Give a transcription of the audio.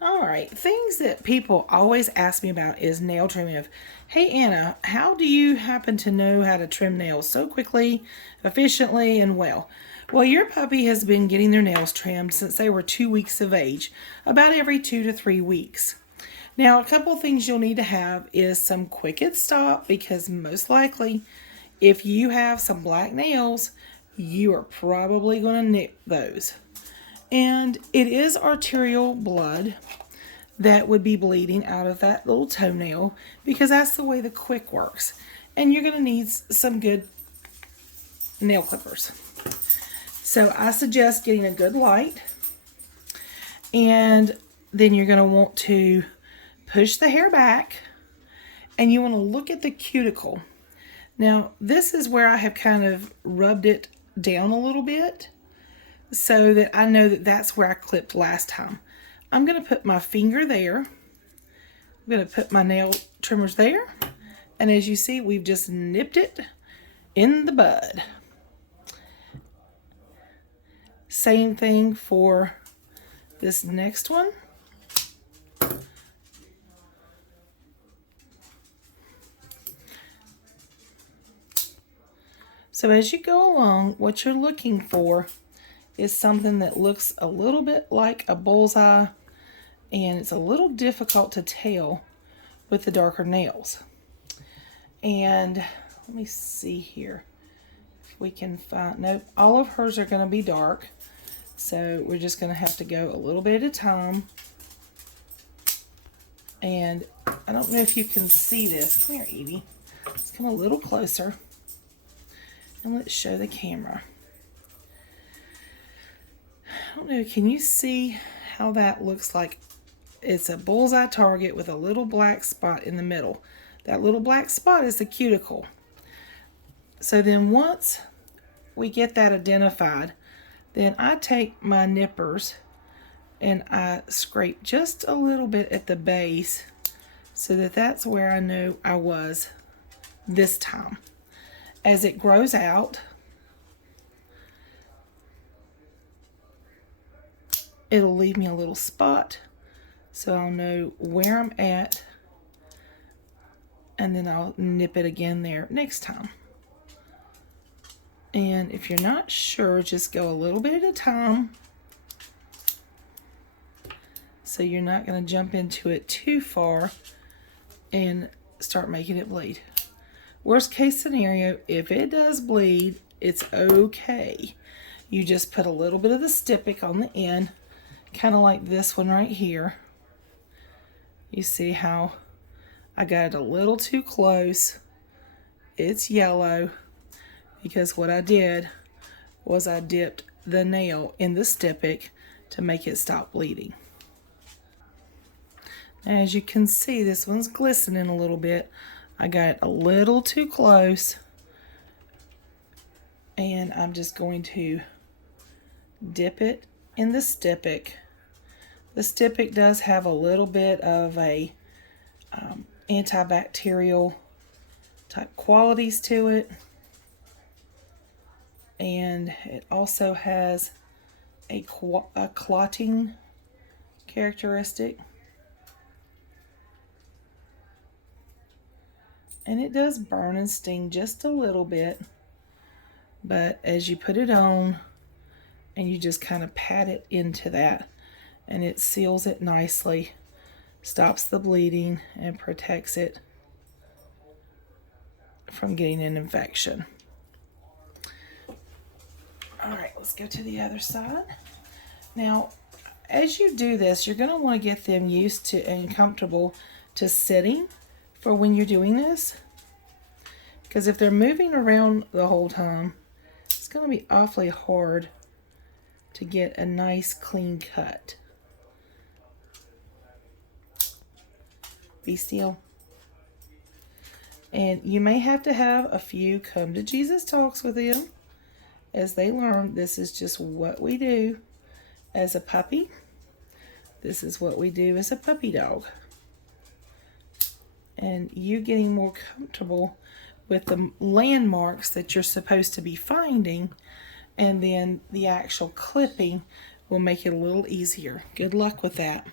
All right, things that people always ask me about is nail trimming. Of, hey Anna, how do you happen to know how to trim nails so quickly, efficiently, and well? Well, your puppy has been getting their nails trimmed since they were 2 weeks of age, about every 2 to 3 weeks. Now, a couple of things you'll need to have is some quick and stop, because most likely, if you have some black nails, you are probably going to nip those. And it is arterial blood that would be bleeding out of that little toenail, because that's the way the quick works. And you're going to need some good nail clippers. So I suggest getting a good light, and then you're going to want to push the hair back, and you want to look at the cuticle. Now, this is where I have kind of rubbed it down a little bit so that I know that that's where I clipped last time. I'm going to put my finger there. I'm going to put my nail trimmers there. And as you see, we've just nipped it in the bud. Same thing for this next one. So as you go along, what you're looking for is something that looks a little bit like a bullseye, and it's a little difficult to tell with the darker nails. And let me see here if we can find, nope, all of hers are going to be dark, so we're just going to have to go a little bit at a time. And I don't know if you can see this. Come here, Evie. Let's come a little closer and let's show the camera. I don't know, can you see how that looks like? It's a bullseye target with a little black spot in the middle. That little black spot is the cuticle. So then once we get that identified, then I take my nippers and I scrape just a little bit at the base so that that's where I know I was this time. As it grows out, it'll leave me a little spot so I'll know where I'm at, and then I'll nip it again there next time. And if you're not sure, just go a little bit at a time so you're not going to jump into it too far and start making it bleed. Worst case scenario, if it does bleed, it's okay. You just put a little bit of the Styptic on the end, kind of like this one right here. You see how I got it a little too close. It's yellow because what I did was I dipped the nail in the Styptic to make it stop bleeding. As you can see, this one's glistening a little bit. I got it a little too close, and I'm just going to dip it in the Styptic. The Styptic does have a little bit of a antibacterial type qualities to it, and it also has a clotting characteristic, and it does burn and sting just a little bit, but as you put it on and you just kind of pat it into that, and it seals it nicely, stops the bleeding, and protects it from getting an infection. All right, let's go to the other side. Now, as you do this, you're going to want to get them used to and comfortable to sitting for when you're doing this, because if they're moving around the whole time, it's going to be awfully hard to get a nice clean cut. Be still. And you may have to have a few come to Jesus talks with them as they learn this is just what we do as a puppy. This is what we do as a puppy dog. And you getting more comfortable with the landmarks that you're supposed to be finding, and then the actual clipping will make it a little easier. Good luck with that.